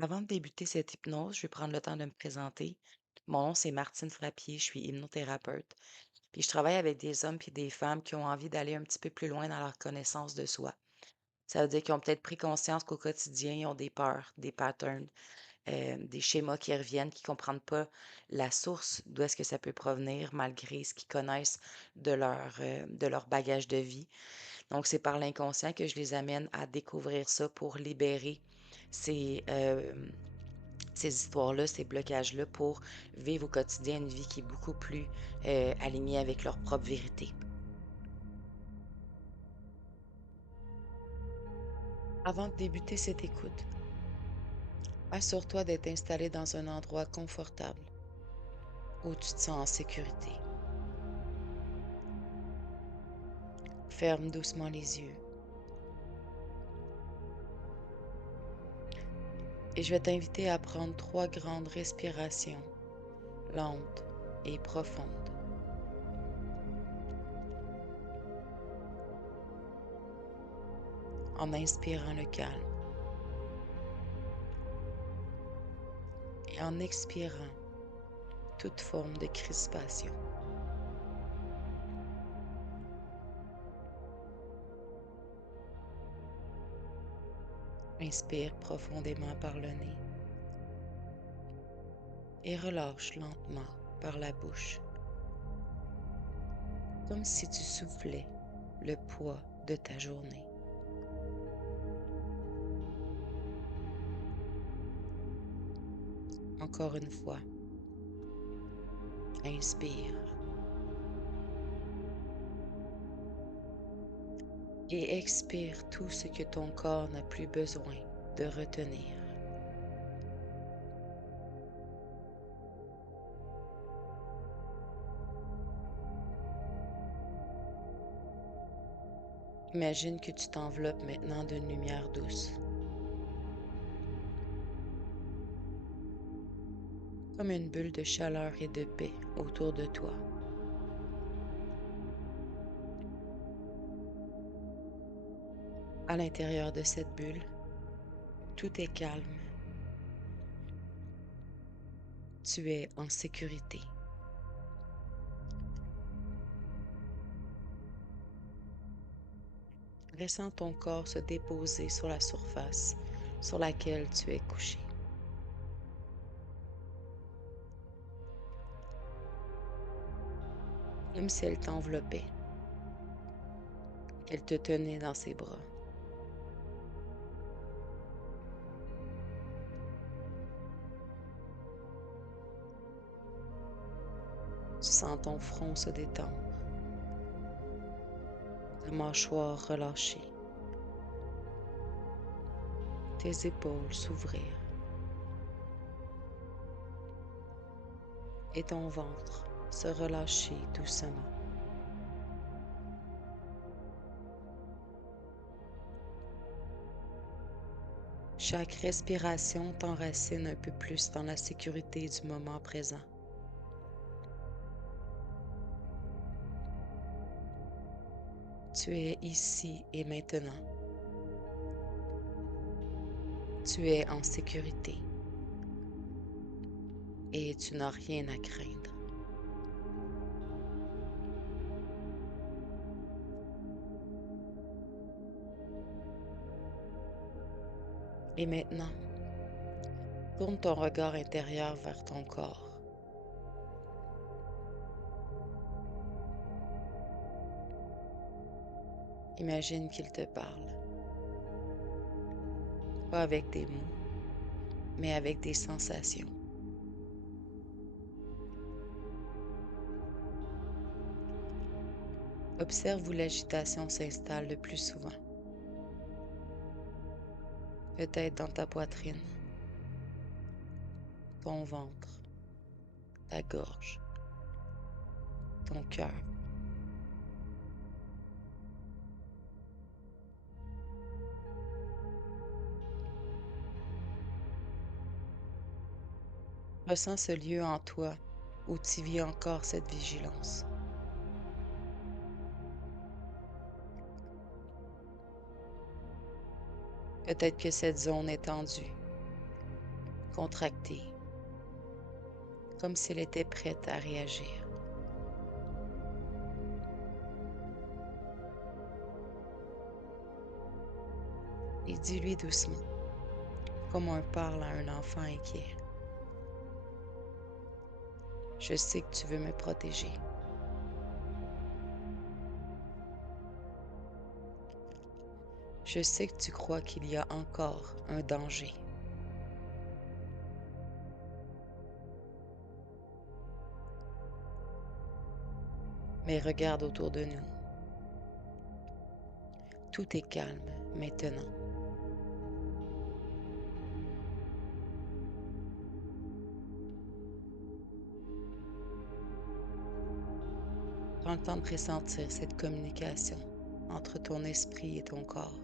Avant de débuter cette hypnose, je vais prendre le temps de me présenter. Mon nom, c'est Martine Frappier, je suis hypnothérapeute. Puis je travaille avec des hommes puis des femmes qui ont envie d'aller un petit peu plus loin dans leur connaissance de soi. Ça veut dire qu'ils ont peut-être pris conscience qu'au quotidien, ils ont des peurs, des patterns, des schémas qui reviennent, qui ne comprennent pas la source d'où est-ce que ça peut provenir malgré ce qu'ils connaissent de leur bagage de vie. Donc, c'est par l'inconscient que je les amène à découvrir ça pour libérer ces, ces histoires-là, ces blocages-là pour vivre au quotidien une vie qui est beaucoup plus, alignée avec leur propre vérité. Avant de débuter cette écoute, assure-toi d'être installé dans un endroit confortable où tu te sens en sécurité. Ferme doucement les yeux et je vais t'inviter à prendre 3 grandes respirations lentes et profondes. En inspirant le calme et en expirant toute forme de crispation. Inspire profondément par le nez et relâche lentement par la bouche, comme si tu soufflais le poids de ta journée. Encore une fois, inspire et expire tout ce que ton corps n'a plus besoin de retenir. Imagine que tu t'enveloppes maintenant d'une lumière douce, comme une bulle de chaleur et de paix autour de toi. À l'intérieur de cette bulle, tout est calme. Tu es en sécurité. Ressens ton corps se déposer sur la surface sur laquelle tu es couché. Comme si elle t'enveloppait, qu'elle te tenait dans ses bras. Tu sens ton front se détendre, ta mâchoire relâchée, tes épaules s'ouvrir et ton ventre se relâcher doucement. Chaque respiration t'enracine un peu plus dans la sécurité du moment présent. Tu es ici et maintenant. Tu es en sécurité et tu n'as rien à craindre. Et maintenant, tourne ton regard intérieur vers ton corps. Imagine qu'il te parle, pas avec des mots, mais avec des sensations. Observe où l'agitation s'installe le plus souvent. Peut-être dans ta poitrine, ton ventre, ta gorge, ton cœur. Ressens ce lieu en toi où tu vis encore cette vigilance. Peut-être que cette zone est tendue, contractée, comme si elle était prête à réagir. Et dis-lui doucement, comme on parle à un enfant inquiet. Je sais que tu veux me protéger. Je sais que tu crois qu'il y a encore un danger. Mais regarde autour de nous. Tout est calme maintenant. Prends le temps de pressentir cette communication entre ton esprit et ton corps,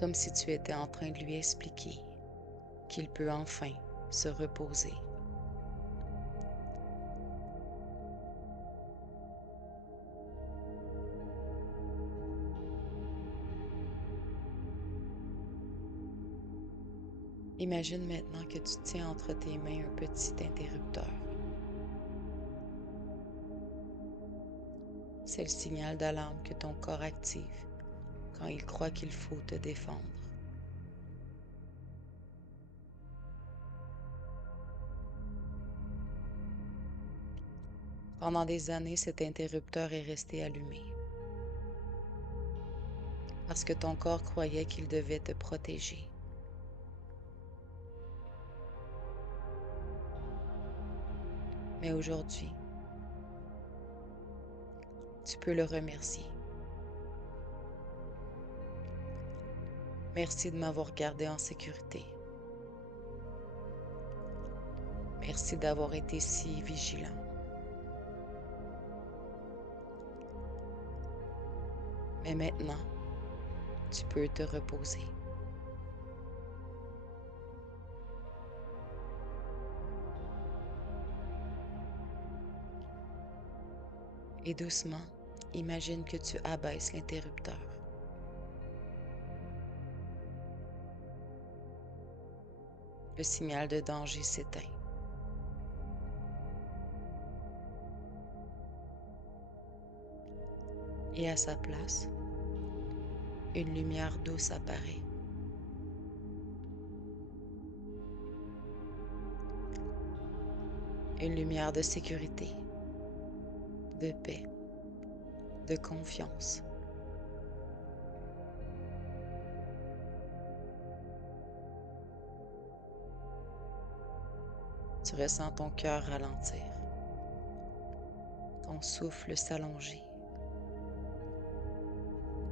comme si tu étais en train de lui expliquer qu'il peut enfin se reposer. Imagine maintenant que tu tiens entre tes mains un petit interrupteur. C'est le signal d'alarme que ton corps active quand il croit qu'il faut te défendre. Pendant des années, cet interrupteur est resté allumé parce que ton corps croyait qu'il devait te protéger. Mais aujourd'hui, tu peux le remercier. Merci de m'avoir gardé en sécurité. Merci d'avoir été si vigilant. Mais maintenant, tu peux te reposer. Et doucement, imagine que tu abaisses l'interrupteur. Le signal de danger s'éteint. Et à sa place, une lumière douce apparaît. Une lumière de sécurité, de paix, de confiance. Tu ressens ton cœur ralentir, ton souffle s'allonger,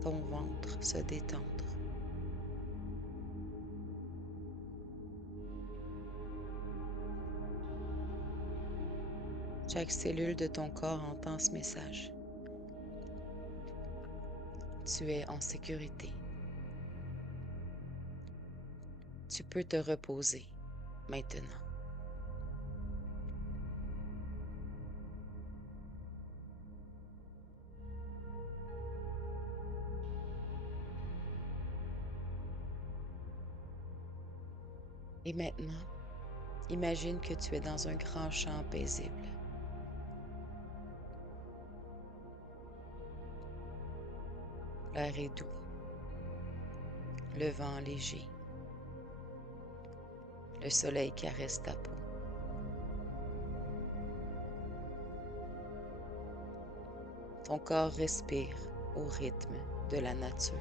ton ventre se détendre. Chaque cellule de ton corps entend ce message. Tu es en sécurité. Tu peux te reposer maintenant. Et maintenant, imagine que tu es dans un grand champ paisible. L'air est doux, le vent léger, le soleil caresse ta peau. Ton corps respire au rythme de la nature.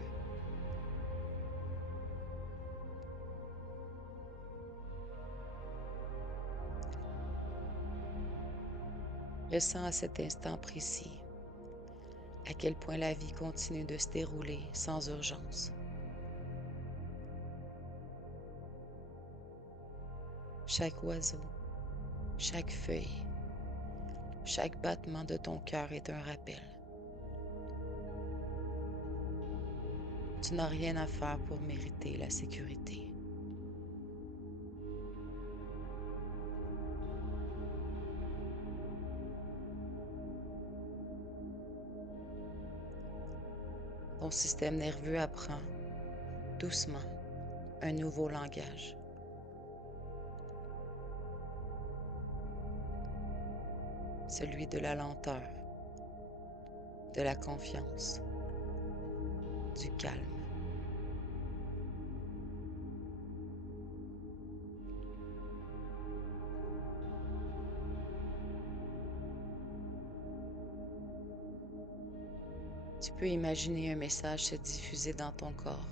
Ressens à cet instant précis à quel point la vie continue de se dérouler sans urgence. Chaque oiseau, chaque feuille, chaque battement de ton cœur est un rappel. Tu n'as rien à faire pour mériter la sécurité. Ton système nerveux apprend doucement un nouveau langage, celui de la lenteur, de la confiance, du calme. Tu peux imaginer un message se diffuser dans ton corps,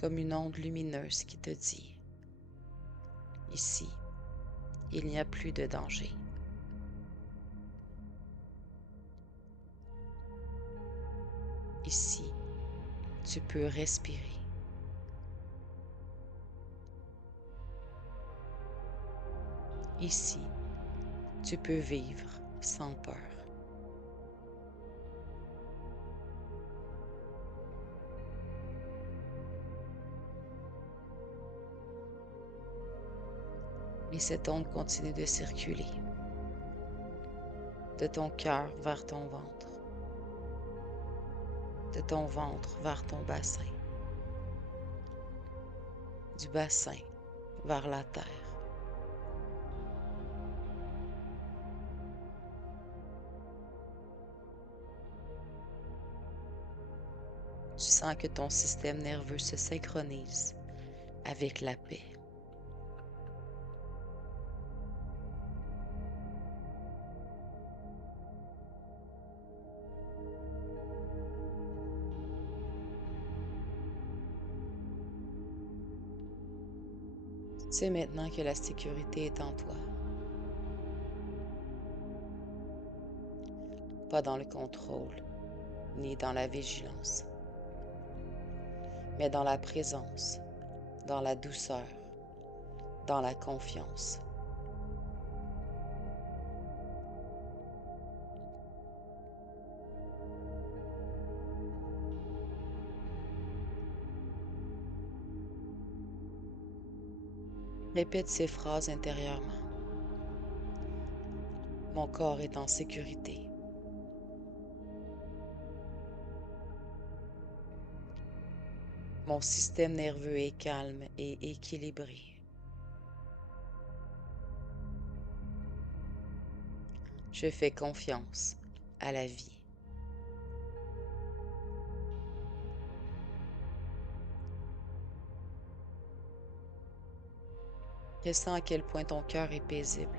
comme une onde lumineuse qui te dit, ici, il n'y a plus de danger. Ici, tu peux respirer. Ici, tu peux vivre sans peur. Et cette onde continue de circuler de ton cœur vers ton ventre, de ton ventre vers ton bassin, du bassin vers la terre. Tu sens que ton système nerveux se synchronise avec la paix. Tu sais maintenant que la sécurité est en toi, pas dans le contrôle, ni dans la vigilance, mais dans la présence, dans la douceur, dans la confiance. Répète ces phrases intérieurement. Mon corps est en sécurité. Mon système nerveux est calme et équilibré. Je fais confiance à la vie. Ressens à quel point ton cœur est paisible,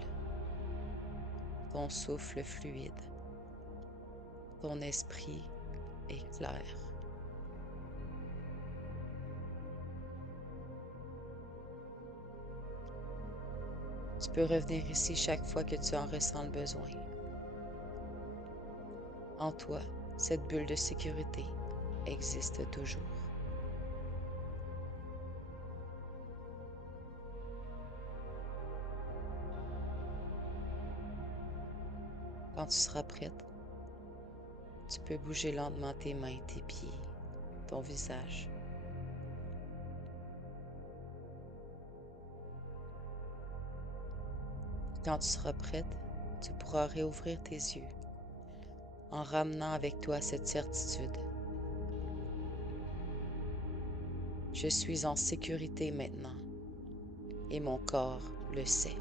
ton souffle fluide, ton esprit est clair. Tu peux revenir ici chaque fois que tu en ressens le besoin. En toi, cette bulle de sécurité existe toujours. Quand tu seras prête, tu peux bouger lentement tes mains, tes pieds, ton visage. Quand tu seras prête, tu pourras réouvrir tes yeux en ramenant avec toi cette certitude. Je suis en sécurité maintenant et mon corps le sait.